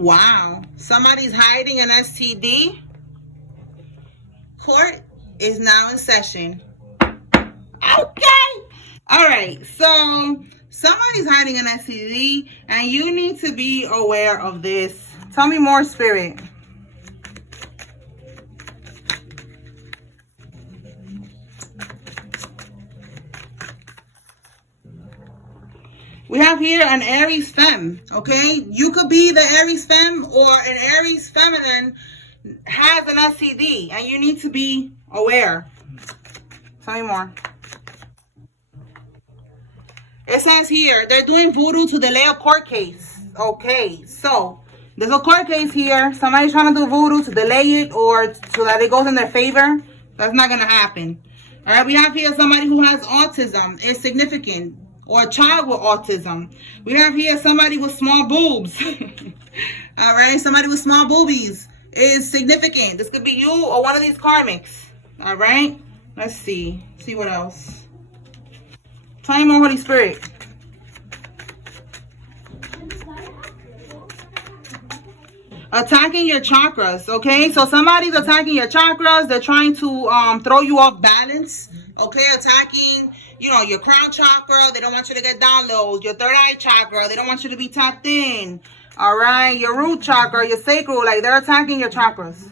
Wow. Somebody's hiding an STD. Court is now in session. Okay. All right. So somebody's hiding an STD, and you need to be aware of this. Tell me more, Spirit. We have here an Aries femme, okay? You could be the Aries femme, or an Aries feminine has an STD, and you need to be aware. Tell me more. It says here, they're doing voodoo to delay a court case. Okay, so there's a court case here. Somebody's trying to do voodoo to delay it, or so that it goes in their favor. That's not going to happen. All right, we have here somebody who has autism. It's significant. Or a child with autism. We have here somebody with small boobs. All right, somebody with small boobies is significant. This could be you or one of these karmics. All right, let's see. See what else. Tell me more, Holy Spirit. Attacking your chakras, okay? So somebody's attacking your chakras. They're trying to throw you off balance, okay? Attacking, you know, your crown chakra. They don't want you to get downloads. Your third eye chakra. They don't want you to be tapped in, all right? Your root chakra, your sacral, like they're attacking your chakras.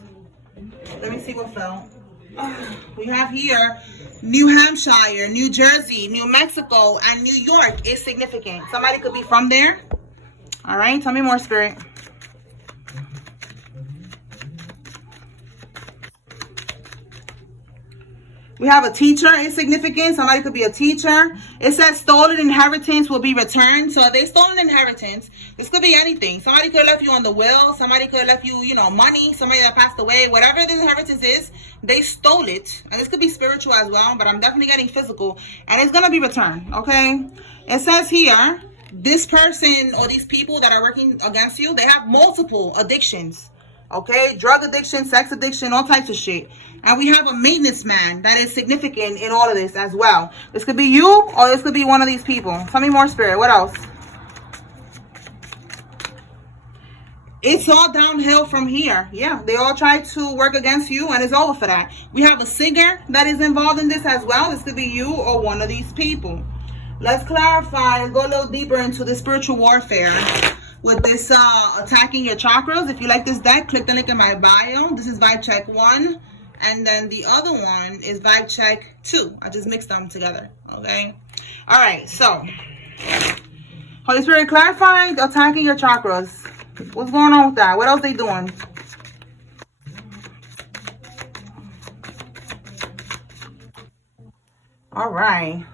Let me see what fell. We have here New Hampshire, New Jersey, New Mexico, and New York is significant. Somebody could be from there, all right? Tell me more, Spirit. We have a teacher is significant. Somebody could be a teacher. It says stolen inheritance will be returned. So if they stolen inheritance, this could be anything. Somebody could have left you on the will. Somebody could have left you, you know, money. Somebody that passed away. Whatever the inheritance is, they stole it. And this could be spiritual as well, but I'm definitely getting physical. And it's going to be returned, okay? It says here, this person or these people that are working against you, they have multiple addictions. Okay, drug addiction, sex addiction, all types of shit. And we have a maintenance man that is significant in all of this as well. This could be you, or this could be one of these people. Tell me more, Spirit. What else? It's all downhill from here. Yeah, they all try to work against you, and it's over for that. We have a singer that is involved in this as well. This could be you or one of these people. Let's clarify and go a little deeper into the spiritual warfare with this attacking your chakras. If you like this deck, click the link in my bio. This is vibe check 1, and then the other one is vibe check 2. I just mixed them together, okay? All right, so Holy Spirit, clarify attacking your chakras. What's going on with that? What else they doing? All right.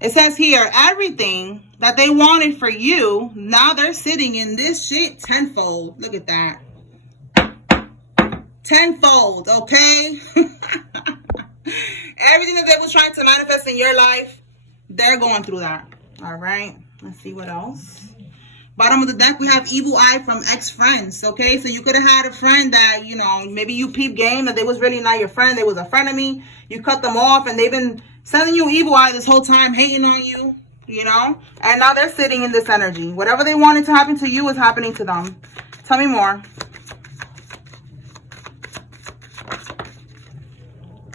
It says here, everything that they wanted for you, now they're sitting in this shit tenfold. Look at that. Tenfold, okay? Everything that they was trying to manifest in your life, they're going through that. All right. Let's see what else. Bottom of the deck, we have evil eye from ex-friends, okay? So you could have had a friend that, you know, maybe you peep game, that they was really not your friend. They was a frenemy. You cut them off, and they've been sending you evil eye this whole time, hating on you, you know? And now they're sitting in this energy. Whatever they wanted to happen to you is happening to them. Tell me more.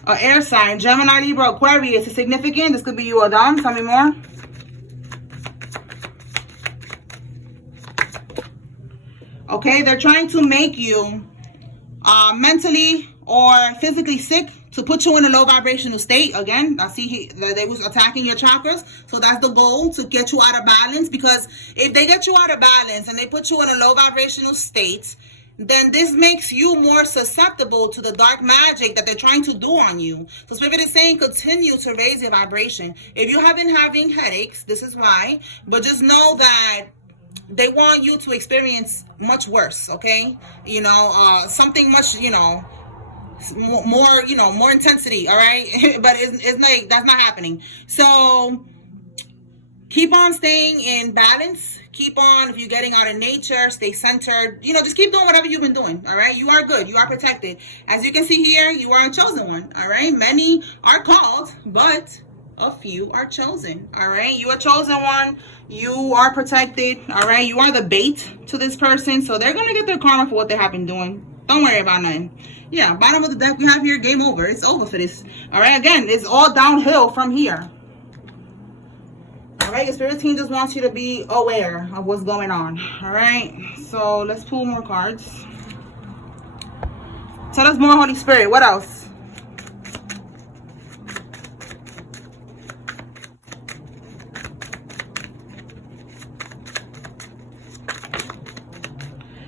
Air sign, Gemini, Libra, Aquarius is significant. This could be you or them. Tell me more. Okay, they're trying to make you mentally or physically sick to put you in a low vibrational state. Again, I see that they was attacking your chakras. So that's the goal, to get you out of balance. Because if they get you out of balance and they put you in a low vibrational state, then this makes you more susceptible to the dark magic that they're trying to do on you. So Spirit is saying continue to raise your vibration. If you have been having headaches, this is why. But just know that they want you to experience much worse, okay? You know, something much, you know, more, you know, more intensity, all right? But it's like, that's not happening. So keep on staying in balance. Keep on, if you're getting out of nature, stay centered. You know, just keep doing whatever you've been doing, all right? You are good. You are protected. As you can see here, you are a chosen one, all right? Many are called, but a few are chosen. All right, you are chosen one. You are protected. All right, you are the bait to this person, so they're gonna get their karma for what they have been doing. Don't worry about nothing. Yeah, bottom of the deck we have here, game over. It's over for this. All right, again, it's all downhill from here. All right, your spirit team just wants you to be aware of what's going on. All right, so let's pull more cards. Tell us more, Holy Spirit. What else?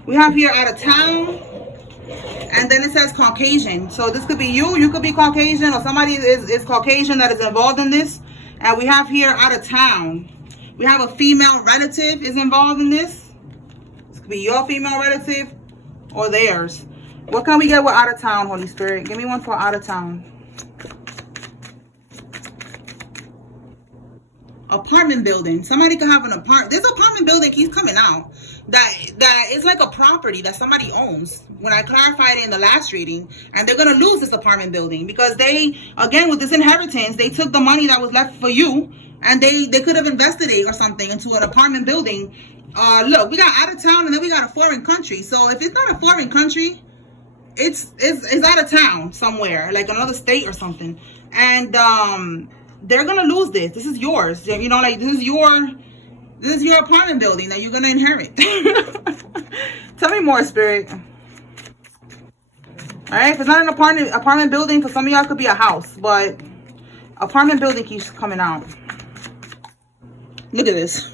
We have here out of town, and then it says Caucasian. So this could be you. You could be Caucasian, or somebody is Caucasian that is involved in this. And we have here out of town. We have a female relative is involved in this. This could be your female relative or theirs. What can we get with out of town, Holy Spirit? Give me one for out of town. Apartment building. Somebody could have an apartment. This apartment building keeps coming out. That is like a property that somebody owns. When I clarified it in the last reading, and they're gonna lose this apartment building because they, again, with this inheritance, they took the money that was left for you, and they could have invested it or something into an apartment building. Look, we got out of town, and then we got a foreign country. So if it's not a foreign country, it's out of town somewhere, like another state or something, and they're gonna lose this. This is yours. You know, like this is your apartment building that you're gonna inherit. Tell me more, Spirit. All right, if it's not an apartment building, for some of y'all could be a house, but apartment building keeps coming out. Look at this.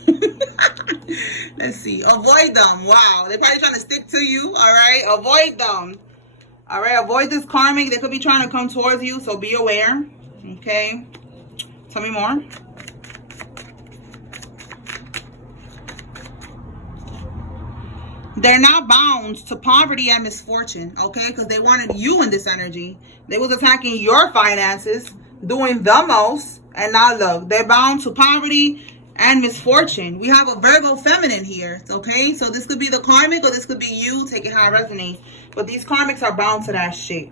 Let's see. Avoid them. Wow, they're probably trying to stick to you. All right, avoid them. All right, avoid this karmic. They could be trying to come towards you, so be aware. Okay. Tell me more. They're not bound to poverty and misfortune, okay? Because they wanted you in this energy. They was attacking your finances, doing the most. And now look, they're bound to poverty and misfortune. We have a Virgo feminine here, okay? So this could be the karmic, or this could be you. Take it how it resonates. But these karmics are bound to that shit.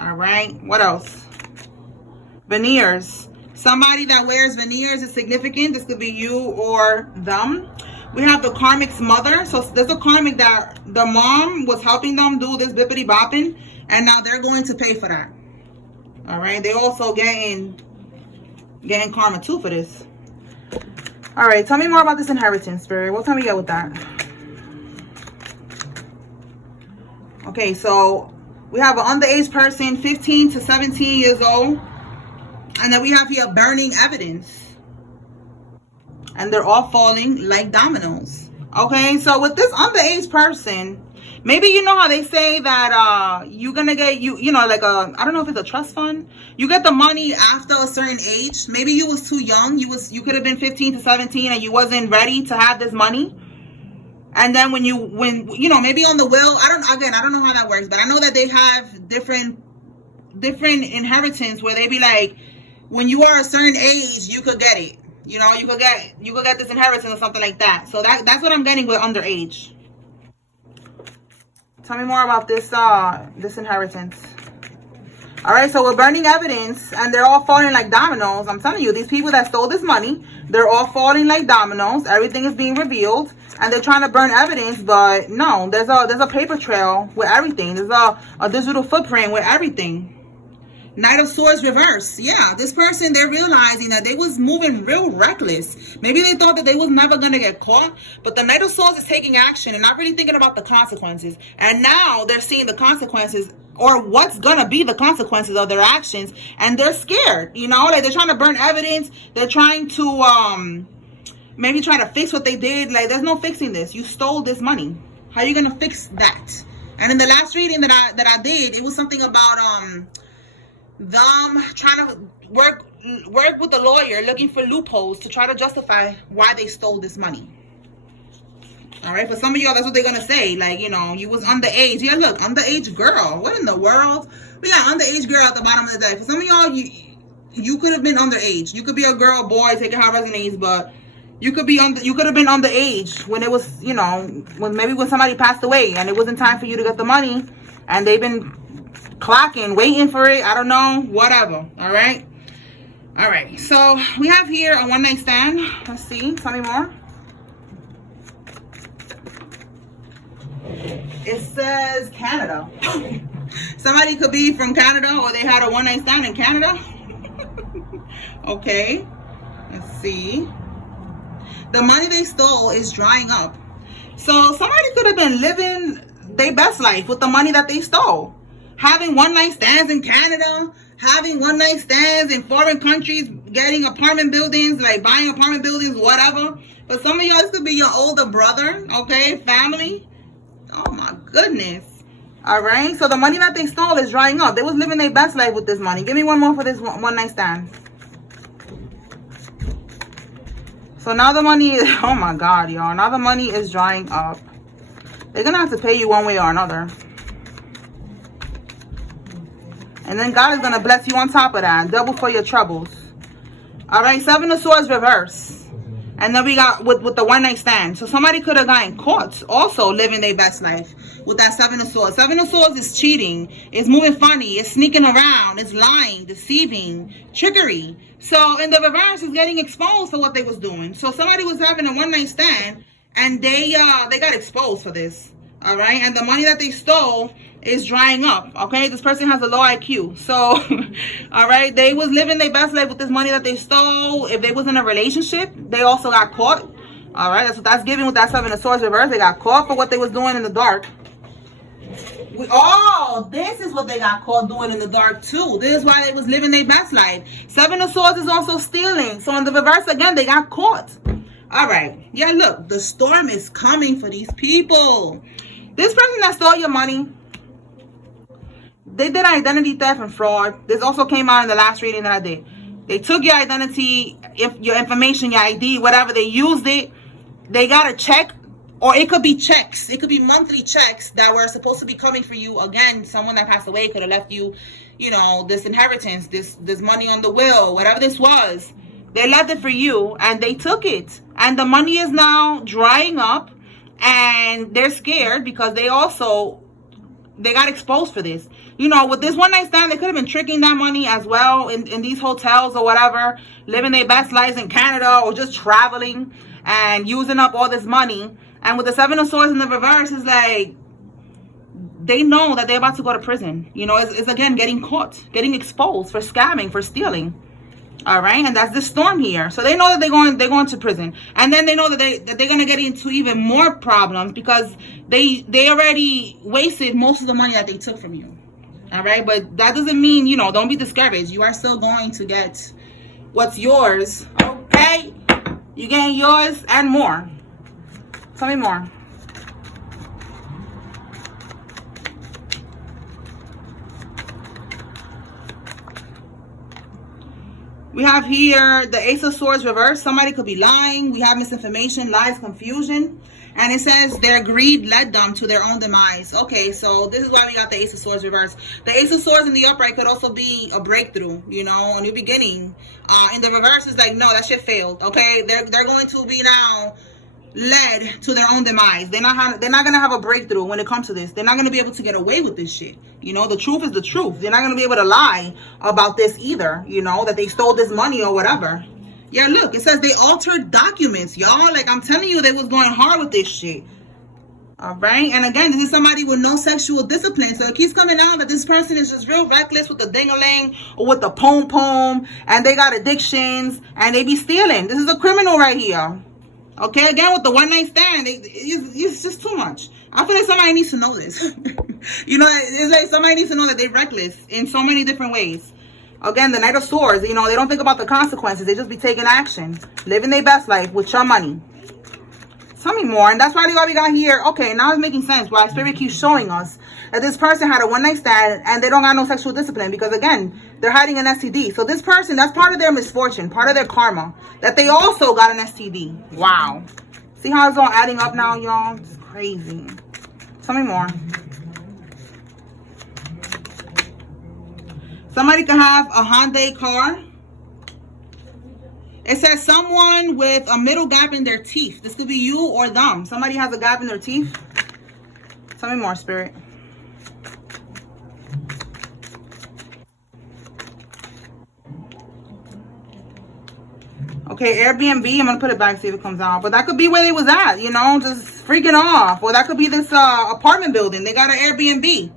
All right? What else? Veneers. Somebody that wears veneers is significant. This could be you or them. We have the karmic's mother. So there's a karmic that the mom was helping them do this bippity bopping, and now they're going to pay for that. All right. They also getting karma too for this. All right. Tell me more about this inheritance, Spirit. What can we get with that? Okay. So we have an underage person, 15 to 17 years old. And then we have here burning evidence. And they're all falling like dominoes. Okay, so with this underage person, maybe you know how they say that you're gonna get you know, like a, I don't know if it's a trust fund. You get the money after a certain age. Maybe you was too young. You could have been 15 to 17 and you wasn't ready to have this money. And then when you know, maybe on the will, I don't know how that works, but I know that they have different inheritance where they be like, when you are a certain age, you could get it. You know, you could get this inheritance or something like that. So that's what I'm getting with underage. Tell me more about this this inheritance. All right, so we're burning evidence, and they're all falling like dominoes. I'm telling you, these people that stole this money, they're all falling like dominoes. Everything is being revealed, and they're trying to burn evidence, but no, there's a paper trail with everything. There's a digital footprint with everything. Knight of Swords reverse. Yeah, this person, they're realizing that they was moving real reckless. Maybe they thought that they was never going to get caught, but the Knight of Swords is taking action and not really thinking about the consequences. And now they're seeing the consequences, or what's going to be the consequences of their actions, and they're scared, you know? Like, they're trying to burn evidence. They're trying to maybe try to fix what they did. Like, there's no fixing this. You stole this money. How are you going to fix that? And in the last reading that I did, it was something about them trying to work with the lawyer, looking for loopholes to try to justify why they stole this money. All right, for some of y'all, that's what they're gonna say. Like, you know, you was underage. Yeah, look, underage girl. What in the world? We got underage girl at the bottom of the deck. For some of y'all, you could have been underage. You could be a girl, boy, take it how it resonates, but you could have been underage when it was, you know, when somebody passed away and it wasn't time for you to get the money, and they've been clocking, waiting for it. I don't know, whatever. All right. All right, so we have here a one-night stand. Let's see, tell me more. It says Canada. Somebody could be from Canada, or they had a one-night stand in Canada. Okay, let's see. The money they stole is drying up. So somebody could have been living their best life with the money that they stole. Having one-night stands in Canada, having one-night stands in foreign countries, getting apartment buildings, like buying apartment buildings, whatever. But some of y'all, this could be your older brother, okay, family. Oh my goodness. All right, so the money that they stole is drying up. They was living their best life with this money. Give me one more for this one-night stand. So now the money is, oh my God, y'all. Now the money is drying up. They're going to have to pay you one way or another. And then God is going to bless you on top of that. Double for your troubles. All right, Seven of Swords reverse. And then we got with the one-night stand. So somebody could have gotten caught also living their best life with that Seven of Swords. Seven of Swords is cheating. It's moving funny. It's sneaking around. It's lying, deceiving, trickery. So in the reverse, it's getting exposed for what they was doing. So somebody was having a one-night stand, and they got exposed for this. All right, and the money that they stole is drying up. Okay, this person has a low IQ. So, all right, they was living their best life with this money that they stole. If they was in a relationship, they also got caught. All right, that's what that's giving with that Seven of Swords reverse. They got caught for what they was doing in the dark. Oh, this is what they got caught doing in the dark too. This is why they was living their best life. Seven of Swords is also stealing. So in the reverse again, they got caught. All right, yeah, look, the storm is coming for these people. This person that stole your money, they did identity theft and fraud. This also came out in the last reading that I did. They took your identity, your information, your ID, whatever. They used it. They got a check, or it could be checks. It could be monthly checks that were supposed to be coming for you. Again, someone that passed away could have left you, you know, this inheritance, this money on the will, whatever this was. They left it for you, and they took it. And the money is now drying up. And they're scared because they got exposed for this. You know, with this one-night stand, they could have been tricking that money as well in these hotels or whatever, living their best lives in Canada or just traveling and using up all this money. And with the Seven of Swords in the reverse, it's like they know that they're about to go to prison. You know, it's again getting caught, getting exposed for scamming, for stealing. All right, and that's this storm here. So they know that they're going to prison, and then they know that they're gonna get into even more problems because they already wasted most of the money that they took from you. All right, but that doesn't mean, you know, don't be discouraged. You are still going to get what's yours. Okay, you're getting yours and more. Tell me more. We have here the Ace of Swords reverse. Somebody could be lying. We have misinformation, lies, confusion. And it says their greed led them to their own demise. Okay, so this is why we got the Ace of Swords reverse. The Ace of Swords in the upright could also be a breakthrough, you know, a new beginning. In the reverse, it's like, no, that shit failed. Okay, they're going to be now led to their own demise. They're not gonna have a breakthrough when it comes to this. They're not gonna be able to get away with this shit. You know, the truth is the truth. They're not gonna be able to lie about this either, you know, that they stole this money or whatever. Yeah, look, it says they altered documents, y'all. Like, I'm telling you, they was going hard with this shit. All right, and again, this is somebody with no sexual discipline. So it keeps coming out that this person is just real reckless with the ding-a-ling or with the pom-pom, and they got addictions and they be stealing. This is a criminal right here. Okay, again, with the one-night stand, it's just too much. I feel like somebody needs to know this. You know, it's like somebody needs to know that they're reckless in so many different ways. Again, the Knight of Swords, you know, they don't think about the consequences. They just be taking action, living their best life with your money. Tell me more. And that's probably why we got here. Okay, now it's making sense why Spirit keeps showing us that this person had a one-night stand and they don't got no sexual discipline because, again, they're hiding an STD. So this person, that's part of their misfortune, part of their karma, that they also got an STD. Wow. See how it's all adding up now, y'all? It's crazy. Tell me more. Somebody could have a Hyundai car. It says someone with a middle gap in their teeth. This could be you or them. Somebody has a gap in their teeth. Tell me more, Spirit. Okay, Airbnb, I'm gonna put it back, see if it comes out. But that could be where they was at, you know, just freaking off. Or that could be this apartment building. They got an Airbnb.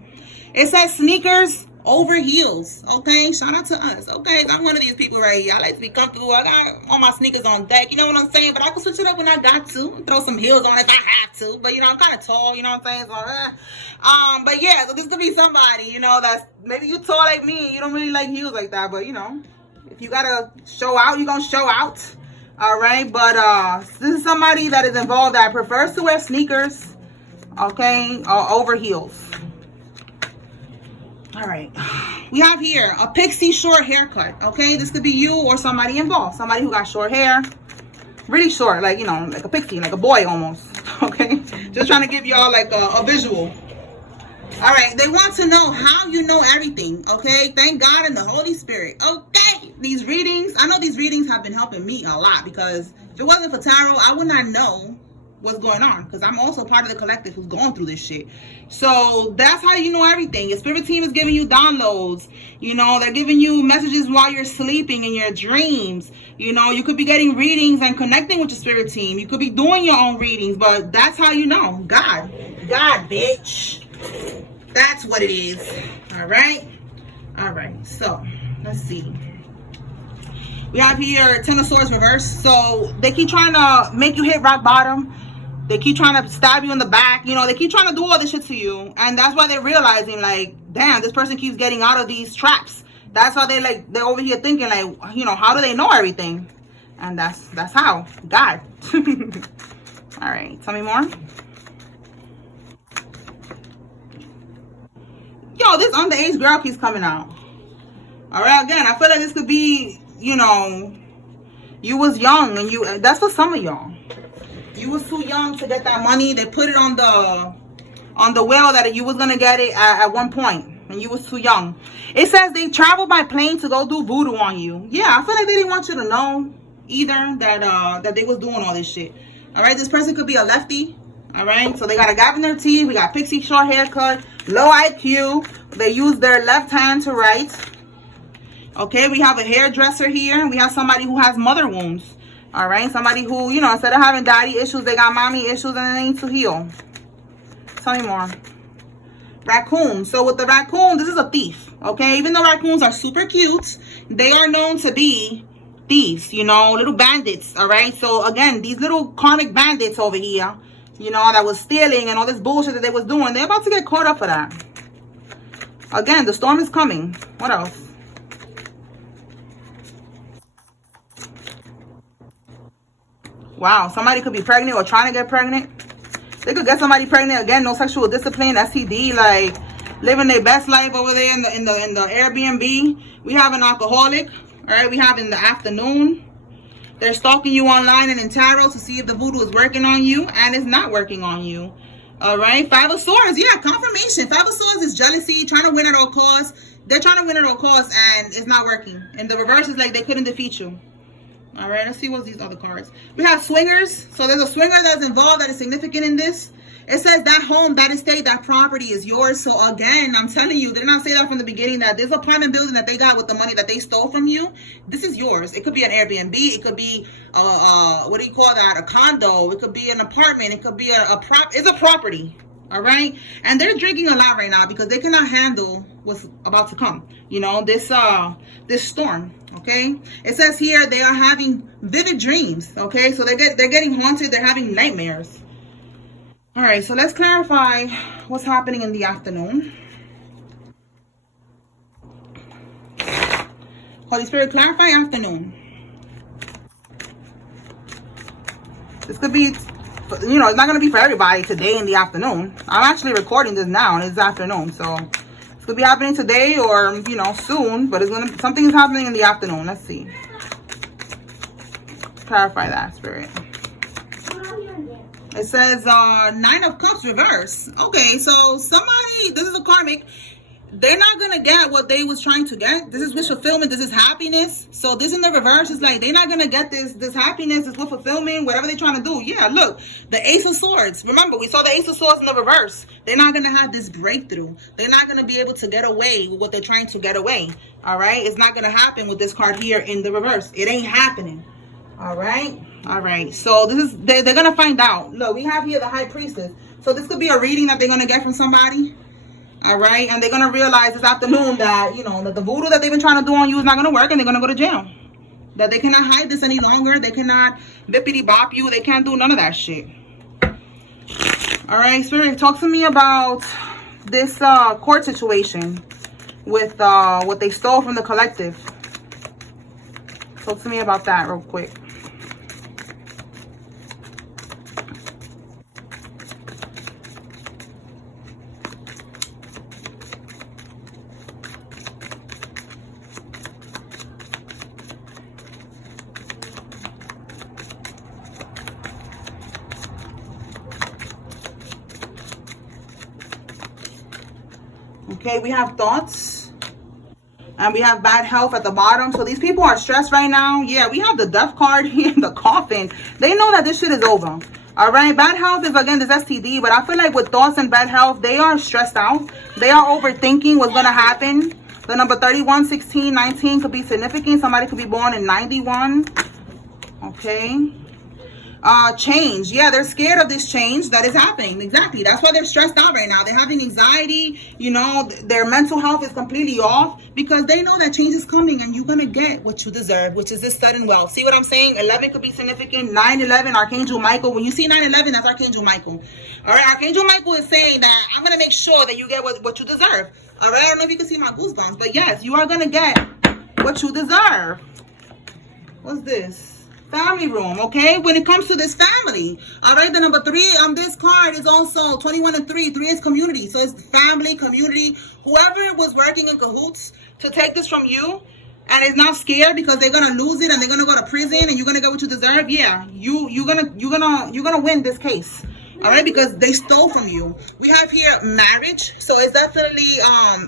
It says sneakers over heels. Okay, shout out to us. Okay, I'm one of these people right here. I like to be comfortable. I got all my sneakers on deck, you know what I'm saying? But I can switch it up when I got to. Throw some heels on if I have to. But you know, I'm kind of tall, you know what I'm saying? So, but yeah, so this could be somebody, you know, that's maybe you tall like me. You don't really like heels like that, but you know, if you gotta show out, you're gonna show out. All right, but this is somebody that is involved that prefers to wear sneakers, okay, over heels. All right, we have here a pixie short haircut. Okay, this could be you or somebody involved, somebody who got short hair, really short, like, you know, like a pixie, like a boy almost. Okay, just trying to give y'all like a visual. All right, they want to know how you know everything. Okay, thank God and the Holy Spirit. Okay, these readings, I know these readings have been helping me a lot, because if it wasn't for tarot, I would not know what's going on, because I'm also part of the collective who's going through this shit. So that's how you know everything. Your spirit team is giving you downloads. You know, they're giving you messages while you're sleeping in your dreams. You know, you could be getting readings and connecting with your spirit team. You could be doing your own readings, but that's how you know. God, bitch. That's what it is. All right, so let's see. We have here Ten of Swords reverse. So they keep trying to make you hit rock bottom. They keep trying to stab you in the back. You know, they keep trying to do all this shit to you, and that's why they're realizing, like, damn, this person keeps getting out of these traps. That's why they're over here thinking, like, you know, how do they know everything? And that's how. God. All right, tell me more. Yo, this underage girl keeps coming out. All right, again, I feel like this could be, you know, you was young, and that's for some of y'all. You was too young to get that money. They put it on the will that you was gonna get it at one point, and you was too young. It says they traveled by plane to go do voodoo on you. Yeah, I feel like they didn't want you to know either that they was doing all this shit. All right, this person could be a lefty. All right, so they got a gap in their teeth. We got pixie short haircut, low IQ. They use their left hand to write. Okay, we have a hairdresser here. We have somebody who has mother wounds. All right, somebody who, you know, instead of having daddy issues, they got mommy issues and they need to heal. Tell me more. Raccoon. So with the raccoon, this is a thief. Okay, even though raccoons are super cute, they are known to be thieves, you know, little bandits. All right, so again, these little karmic bandits over here, you know, that was stealing and all this bullshit that they was doing, they're about to get caught up for that. Again, the storm is coming. What else? Wow, somebody could be pregnant or trying to get pregnant. They could get somebody pregnant. Again, no sexual discipline, STD, like living their best life over there in the Airbnb. We have an alcoholic. All right, we have in the afternoon. They're stalking you online and in tarot to see if the voodoo is working on you, and it's not working on you. All right, Five of Swords. Yeah, confirmation. Five of Swords is jealousy, trying to win at all costs. They're trying to win at all costs, and it's not working. And the reverse is like they couldn't defeat you. All right, let's see what's these other cards. We have swingers. So there's a swinger that's involved that is significant in this. It says that home, that estate, that property is yours. So again, I'm telling you, they did not say that from the beginning, that this apartment building that they got with the money that they stole from you, this is yours. It could be an Airbnb. It could be, what do you call that? A condo. It could be an apartment. It could be it's a property. All right. And they're drinking a lot right now because they cannot handle what's about to come. You know, this storm. Okay. It says here they are having vivid dreams. Okay. So they're getting haunted. They're having nightmares. All right, so let's clarify what's happening in the afternoon. Holy Spirit, clarify afternoon. This could be, you know, it's not going to be for everybody today in the afternoon. I'm actually recording this now and it's afternoon. So it's going to be happening today or, you know, soon. But something is happening in the afternoon. Let's see. Clarify that, Spirit. It says Nine of Cups reverse. Okay, so somebody, this is a karmic, they're not going to get what they was trying to get. This is wish fulfillment. This is happiness. So this in the reverse is like they're not going to get this happiness, this wish fulfillment, whatever they're trying to do. Yeah, look, the Ace of Swords. Remember, we saw the Ace of Swords in the reverse. They're not going to have this breakthrough. They're not going to be able to get away with what they're trying to get away. All right? It's not going to happen with this card here in the reverse. It ain't happening. All right. So this is they're gonna find out. Look, we have here the High Priestess. So this could be a reading that they're gonna get from somebody. All right, and they're gonna realize this afternoon that, you know, that the voodoo that they've been trying to do on you is not gonna work, and they're gonna go to jail. That they cannot hide this any longer. They cannot bippity bop you. They can't do none of that shit. All right, Spirit, talk to me about this court situation with what they stole from the collective. Talk to me about that real quick. Okay, we have thoughts. And we have bad health at the bottom. So these people are stressed right now. Yeah, we have the death card here in the coffin. They know that this shit is over. All right, bad health is, again, this STD. But I feel like with thoughts and bad health, they are stressed out. They are overthinking what's going to happen. The number 31, 16, 19 could be significant. Somebody could be born in 91. Okay. Change. Yeah, they're scared of this change that is happening. Exactly. That's why they're stressed out right now. They're having anxiety. You know, their mental health is completely off because they know that change is coming and you're going to get what you deserve, which is this sudden wealth. See what I'm saying? 11 could be significant. 9/11, Archangel Michael. When you see 9/11, that's Archangel Michael. All right. Archangel Michael is saying that I'm going to make sure that you get what you deserve. All right. I don't know if you can see my goosebumps, but yes, you are going to get what you deserve. What's this? Family room. Okay, when it comes to this family, all right, the number 3 on this card is also 21 and 3 is community. So it's family, community, whoever was working in cahoots to take this from you and is now scared because they're gonna lose it and they're gonna go to prison and you're gonna get what you deserve. Yeah, you're gonna win this case. All right, because they stole from you. We have here marriage. So it's definitely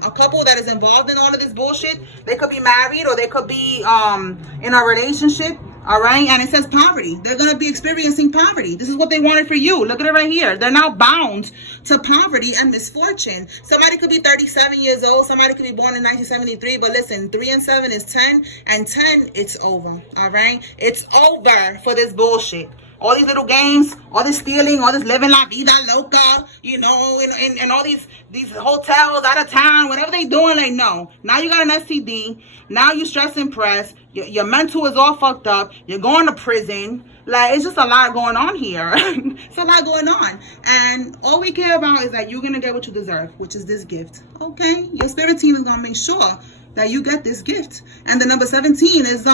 a couple that is involved in all of this bullshit. They could be married or they could be in a relationship. All right, and it says poverty. They're going to be experiencing poverty. This is what they wanted for you. Look at it right here. They're now bound to poverty and misfortune. Somebody could be 37 years old. Somebody could be born in 1973. But listen, 3 and 7 is 10. And 10, it's over. All right? It's over for this bullshit. All these little games, all this stealing, all this living la vida loca, you know, and all these hotels out of town, whatever they doing, like, no. Now you got an STD. Now you stress and press. Your mental is all fucked up. You're going to prison. Like, it's just a lot going on here. It's a lot going on. And all we care about is that you're going to get what you deserve, which is this gift. Okay? Your spirit team is going to make sure that you get this gift. And the number 17 is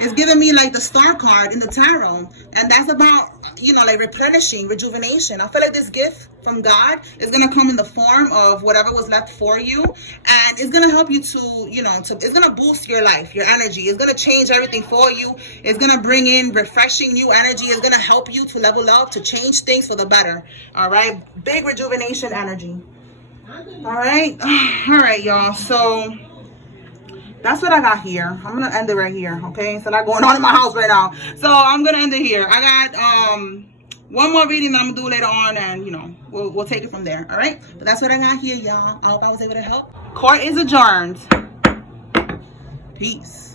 it's giving me like the star card in the tarot, and that's about, you know, like replenishing, rejuvenation. I feel like this gift from God is going to come in the form of whatever was left for you, and it's going to help you to, you know, it's going to boost your life, your energy. It's going to change everything for you. It's going to bring in refreshing new energy. It's going to help you to level up, to change things for the better. All right, big rejuvenation energy. All right, y'all. So that's what I got here. I'm going to end it right here, okay? It's a lot going on in my house right now. So I'm going to end it here. I got one more reading that I'm going to do later on, and, you know, we'll take it from there, all right? But that's what I got here, y'all. I hope I was able to help. Court is adjourned. Peace.